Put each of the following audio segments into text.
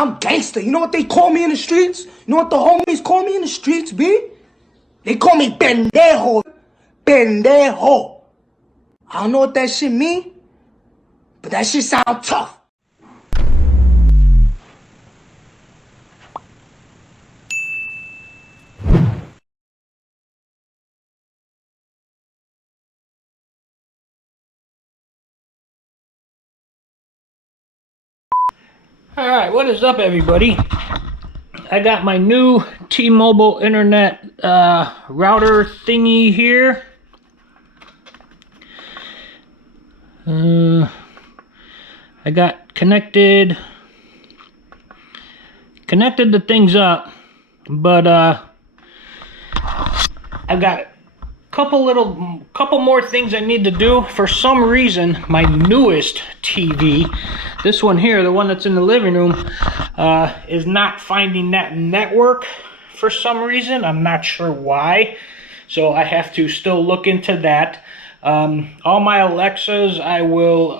I'm gangster. You know what they call me in the streets? You know what the homies call me in the streets, B? They call me pendejo. Pendejo. I don't know what that shit mean, but that shit sound tough. Alright, what is up, everybody? I got my new T-Mobile internet router thingy here. I got connected the things up, but I've got a couple more things I need to do. For some reason, my newest TV, this one here, the one that's in the living room, is not finding that network for some reason. I'm not sure why, so I have to still look into that. All my Alexas I will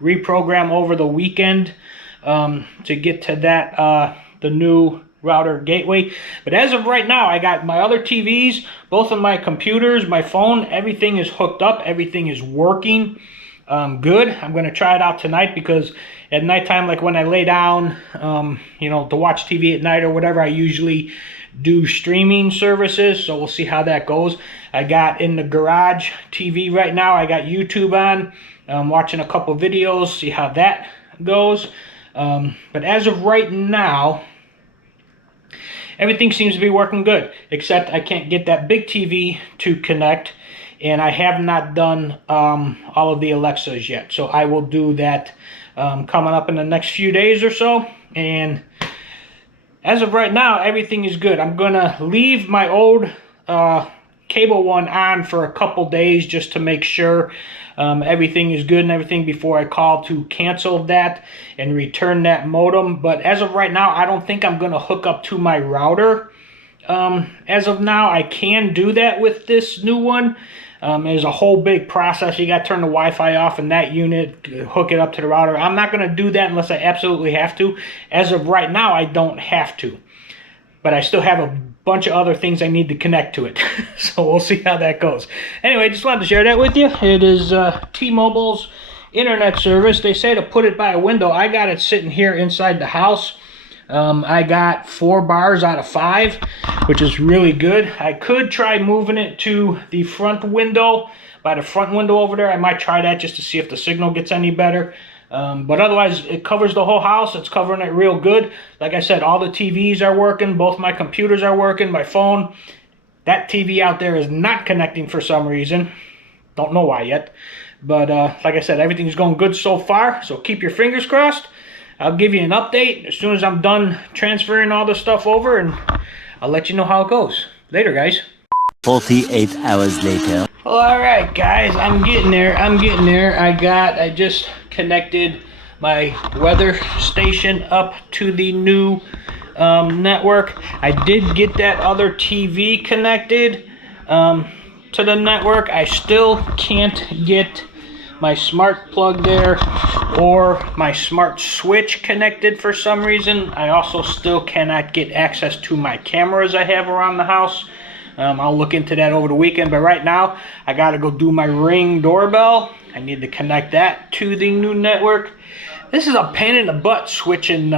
reprogram over the weekend to get to that the new router gateway. But as of right now, I got my other TVs, both of my computers, my phone, everything is hooked up, everything is working good. I'm going to try it out tonight because at nighttime, like when I lay down, you know, to watch TV at night or whatever, I usually do streaming services, so we'll see how that goes. I got in the garage TV right now, I got YouTube on, watching a couple videos, see how that goes. But as of right now, everything seems to be working good, except I can't get that big TV to connect, and I have not done all of the Alexas yet. So I will do that coming up in the next few days or so. And as of right now, everything is good. I'm going to leave my old cable one on for a couple days just to make sure everything is good and everything before I call to cancel that and return that modem. But as of right now, I don't think I'm going to hook up to my router. As of now, I can do that with this new one. There's a whole big process. You got to turn the Wi-Fi off in that unit, hook it up to the router. I'm not going to do that unless I absolutely have to. As of right now, I don't have to. But I still have a bunch of other things I need to connect to it. So we'll see how that goes. Anyway, just wanted to share that with you. It is T-Mobile's internet service. They say to put it by a window. I got it sitting here inside the house. I got 4 bars out of 5, which is really good. I could try moving it to the front window, by the front window over there. I might try that just to see if the signal gets any better. But otherwise, it covers the whole house. It's covering it real good. Like I said, all the TVs are working. Both my computers are working. My phone. That TV out there is not connecting for some reason. Don't know why yet. But like I said, everything's going good so far. So keep your fingers crossed. I'll give you an update as soon as I'm done transferring all this stuff over, and I'll let you know how it goes. Later, guys. 48 hours later. Alright, guys, I'm getting there. I just connected my weather station up to the new network. I did get that other TV connected to the network. I still can't get my smart plug there or my smart switch connected for some reason. I also still cannot get access to my cameras I have around the house. I'll look into that over the weekend, but right now I gotta go do my Ring doorbell. I need to connect that to the new network. This is a pain in the butt switching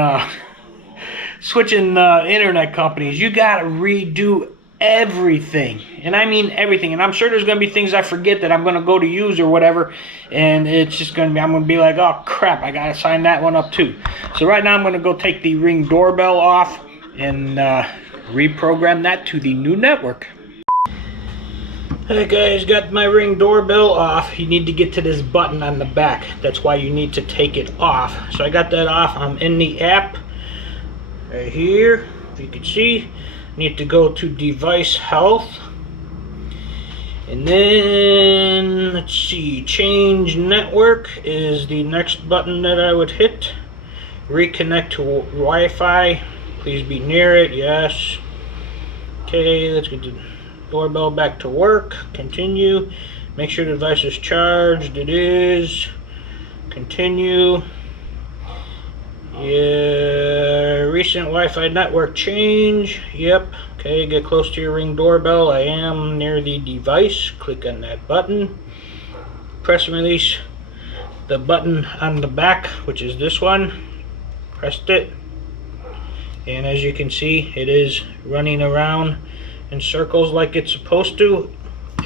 internet companies. You gotta redo everything, and I mean everything. And I'm sure there's gonna be things I forget that I'm gonna go to use or whatever, and it's just gonna be, I'm gonna be like, oh crap, I gotta sign that one up too. So right now I'm gonna go take the Ring doorbell off and reprogram that to the new network. Hey guys, got my Ring doorbell off. You need to get to this button on the back. That's why you need to take it off. So I got that off. I'm in the app right here. If you can see, need to go to device health, and then let's see, change network is the next button that I would hit. Reconnect to Wi-Fi, please be near it. Yes. Okay, let's get the doorbell back to work. Continue. Make sure the device is charged. It is. Continue. Yeah, recent Wi-Fi network change. Yep. Okay, get close to your Ring doorbell. I am near the device. Click on that button. Press and release the button on the back, which is this one. Pressed it. And as you can see, it is running around in circles like it's supposed to.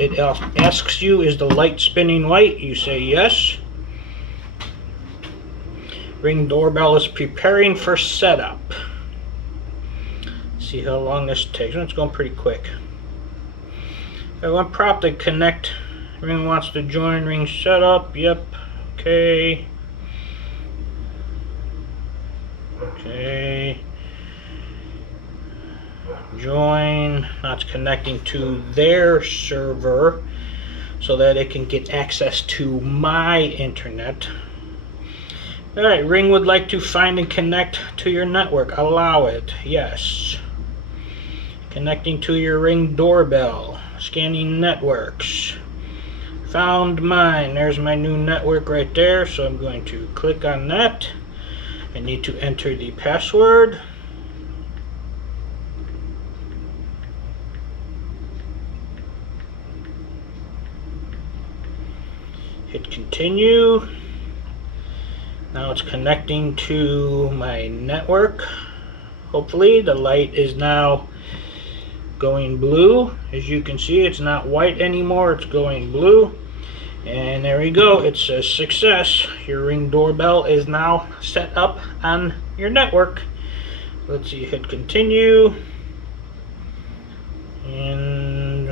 It asks you, is the light spinning white? You say yes. Ring doorbell is preparing for setup. See how long this takes. It's going pretty quick. When prompted, connect. Ring wants to join Ring setup. Yep. Okay. Okay. Join. That's connecting to their server so that it can get access to my internet. Alright, Ring would like to find and connect to your network. Allow it. Yes. Connecting to your Ring doorbell. Scanning networks. Found mine. There's my new network right there. So I'm going to click on that. I need to enter the password. Hit continue. Now it's connecting to my network. Hopefully the light is now going blue. As you can see, it's not white anymore, it's going blue. And there we go, it says success. Your Ring doorbell is now set up on your network. Let's see, hit continue. And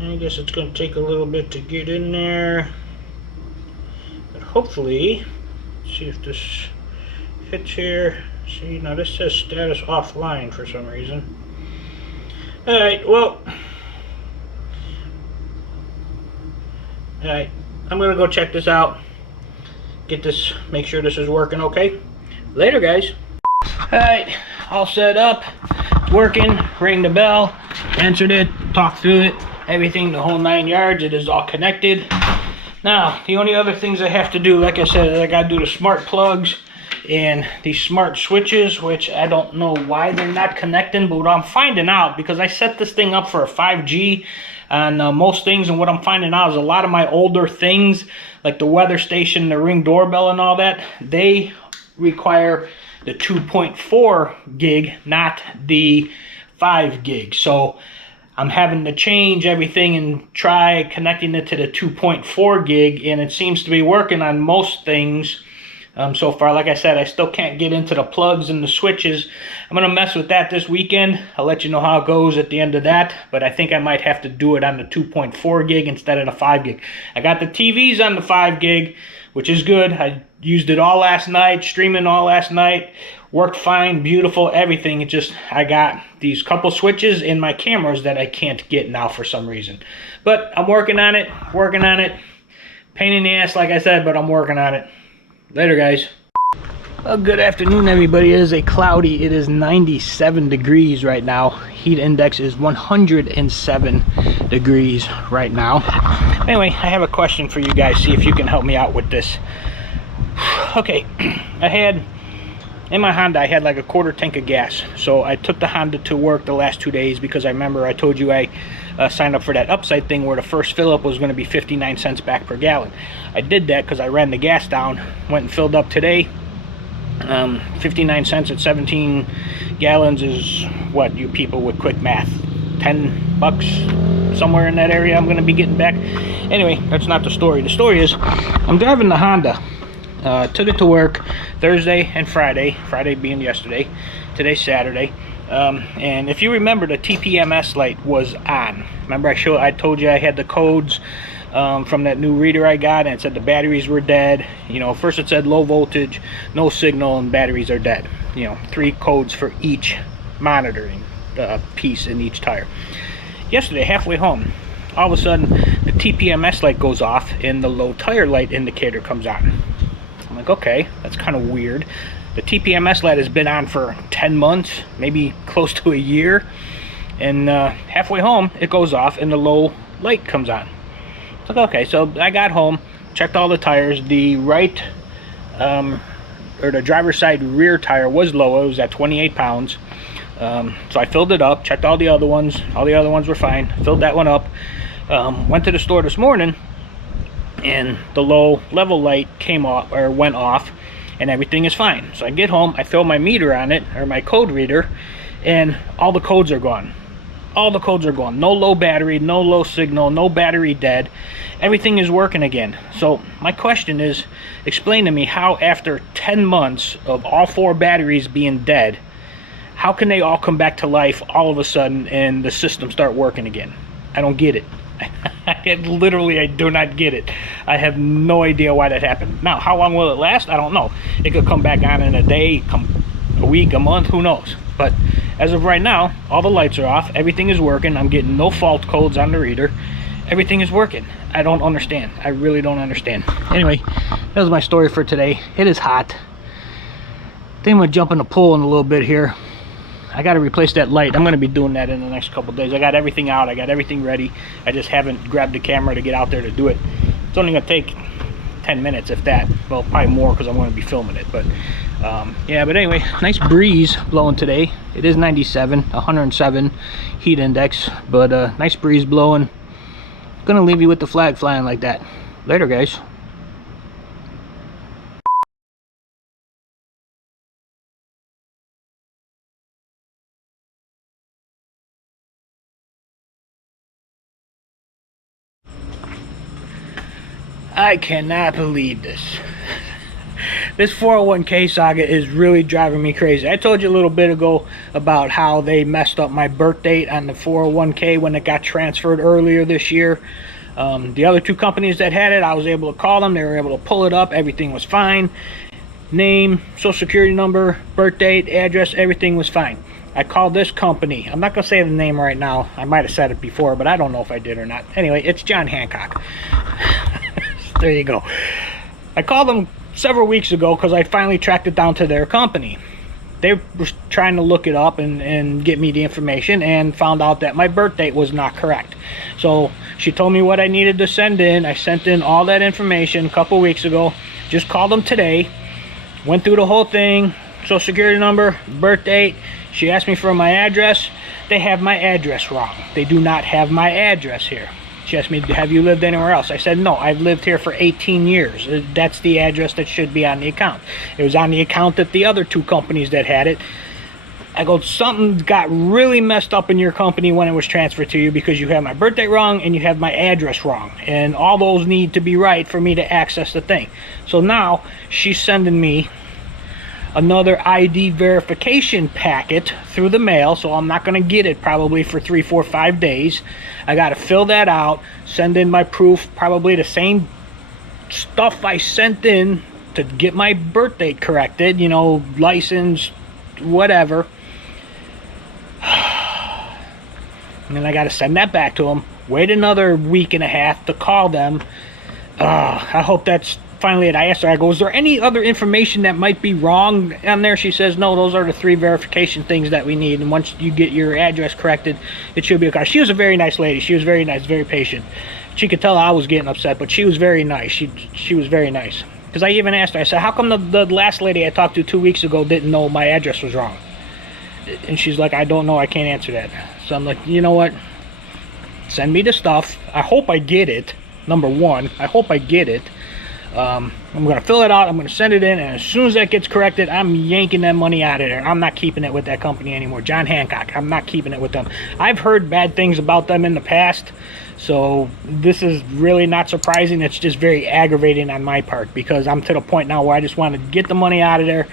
I guess it's going to take a little bit to get in there, but hopefully, see if this hits here. See, now this says status offline for some reason. Alright, well, alright, I'm going to go check this out, get this, make sure this is working okay. Later, guys. Alright, all set up, it's working, rang the bell, answered it, talked through it. Everything, the whole 9 yards, it is all connected. Now, the only other things I have to do, like I said, is I got to do the smart plugs and these smart switches, which I don't know why they're not connecting, but what I'm finding out, because I set this thing up for a 5G on most things, and what I'm finding out is a lot of my older things, like the weather station, the Ring doorbell and all that, they require the 2.4 gig, not the 5 gig. So I'm having to change everything and try connecting it to the 2.4 gig, and it seems to be working on most things so far. Like I said, I still can't get into the plugs and the switches. I'm going to mess with that this weekend. I'll let you know how it goes at the end of that, but I think I might have to do it on the 2.4 gig instead of the 5 gig. I got the TVs on the 5 gig, which is good. I used it all last night, streaming all last night. Worked fine, beautiful, everything. It just, I got these couple switches in my cameras that I can't get now for some reason. But I'm working on it, Pain in the ass, like I said, but I'm working on it. Later, guys. Well, good afternoon, everybody. It is a cloudy, it is 97 degrees right now. Heat index is 107 degrees right now. Anyway, I have a question for you guys. See if you can help me out with this. Okay, in my Honda, I had like a quarter tank of gas. So I took the Honda to work the last 2 days because I remember I told you I signed up for that upside thing where the first fill up was going to be 59 cents back per gallon. I did that because I ran the gas down, went and filled up today. 59 cents at 17 gallons is what, you people with quick math, 10 bucks, somewhere in that area I'm going to be getting back. Anyway, that's not the story. The story is I'm driving the Honda. Took it to work Thursday and Friday being yesterday. Today's Saturday. And if you remember, the TPMS light was on. Remember I told you I had the codes from that new reader I got, and it said the batteries were dead. You know, first it said low voltage, no signal, and batteries are dead. You know, 3 codes for each monitoring piece in each tire. Yesterday, halfway home, all of a sudden the TPMS light goes off and the low tire light indicator comes on. I'm like, okay, that's kind of weird. The TPMS light has been on for 10 months, maybe close to a year, and halfway home it goes off and the low light comes on. It's like, okay, so I got home, checked all the tires. The right or the driver's side rear tire was low. It was at 28 pounds. So I filled it up, checked all the other ones. All the other ones were fine. Filled that one up. Went to the store this morning, and the low level light came off, or went off, and everything is fine. So I get home, I throw my meter on it, or my code reader, and all the codes are gone. All the codes are gone. No low battery, no low signal, no battery dead. Everything is working again. So my question is, explain to me how after 10 months of all 4 batteries being dead, how can they all come back to life all of a sudden and the system start working again? I don't get it. Literally, I do not get it. I have no idea why that happened. Now, how long will it last? I don't know. It could come back on in a day, a week, a month, who knows? But as of right now, all the lights are off. Everything is working. I'm getting no fault codes on the reader. Everything is working. I don't understand. I really don't understand. Anyway, that was my story for today. It is hot. I think I'm going to jump in the pool in a little bit here. I got to replace that light. I'm going to be doing that in the next couple days. I got everything out. I got everything ready. I just haven't grabbed the camera to get out there to do it. It's only going to take 10 minutes, if that. Well, probably more, because I'm going to be filming it. But yeah, but anyway, nice breeze blowing today. It is 97, 107 heat index, but nice breeze blowing. Gonna leave you with the flag flying like that. Later, guys. I cannot believe this. This 401k saga is really driving me crazy. I told you a little bit ago about how they messed up my birth date on the 401k when it got transferred earlier this year. The other 2 companies that had it, I was able to call them. They were able to pull it up. Everything was fine. Name, social security number, birth date, address, everything was fine. I called this company. I'm not going to say the name right now. I might have said it before, but I don't know if I did or not. Anyway, it's John Hancock. There you go. I called them several weeks ago because I finally tracked it down to their company. They were trying to look it up and get me the information, and found out that my birth date was not correct. So she told me what I needed to send in. I sent in all that information a couple weeks ago. Just called them today. Went through the whole thing. Social security number, birth date. She asked me for my address. They have my address wrong. They do not have my address here. She asked me, have you lived anywhere else? I said, no, I've lived here for 18 years. That's the address that should be on the account. It was on the account at the other 2 companies that had it. I go, something got really messed up in your company when it was transferred to you, because you have my birth date wrong and you have my address wrong. And all those need to be right for me to access the thing. So now she's sending me another ID verification packet through the mail, so I'm not going to get it probably for 3, 4, 5 days. I got to fill that out, send in my proof, probably the same stuff I sent in to get my birth date corrected, you know, license, whatever. And then I got to send that back to them, wait another week and a half to call them. I hope that's finally it. I asked her, I go, is there any other information that might be wrong on there? She says, no, those are the 3 verification things that we need, and once you get your address corrected, it should be okay. She was a very nice lady. She was very nice, very patient. She could tell I was getting upset, but she was very nice. She was very nice. Because I even asked her, I said, how come the last lady I talked to 2 weeks ago didn't know my address was wrong? And she's like, I don't know, I can't answer that. So I'm like, you know what? Send me the stuff. I hope I get it. Number 1, I hope I get it. I'm going to fill it out, I'm going to send it in, and as soon as that gets corrected, I'm yanking that money out of there. I'm not keeping it with that company anymore. John Hancock, I'm not keeping it with them. I've heard bad things about them in the past, so this is really not surprising. It's just very aggravating on my part, because I'm to the point now where I just want to get the money out of there,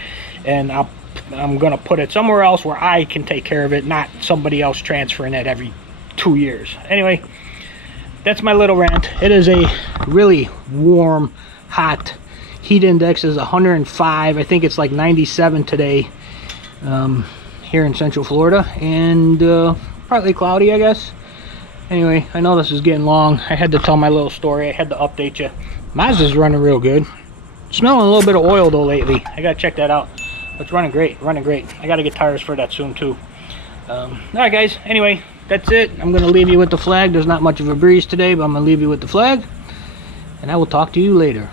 and I'm going to put it somewhere else where I can take care of it, not somebody else transferring it every 2 years. Anyway, that's my little rant. It is a really warm, hot. Heat index is 105. I think it's like 97 today here in Central Florida, and partly cloudy, I guess. Anyway, I know this is getting long. I had to tell my little story. I had to update you. Mazda's running real good. Smelling a little bit of oil though lately. I gotta check that out. It's running great, running great. I gotta get tires for that soon too. All right, guys. Anyway, that's it. I'm gonna leave you with the flag. There's not much of a breeze today, but I'm gonna leave you with the flag. and I will talk to you later.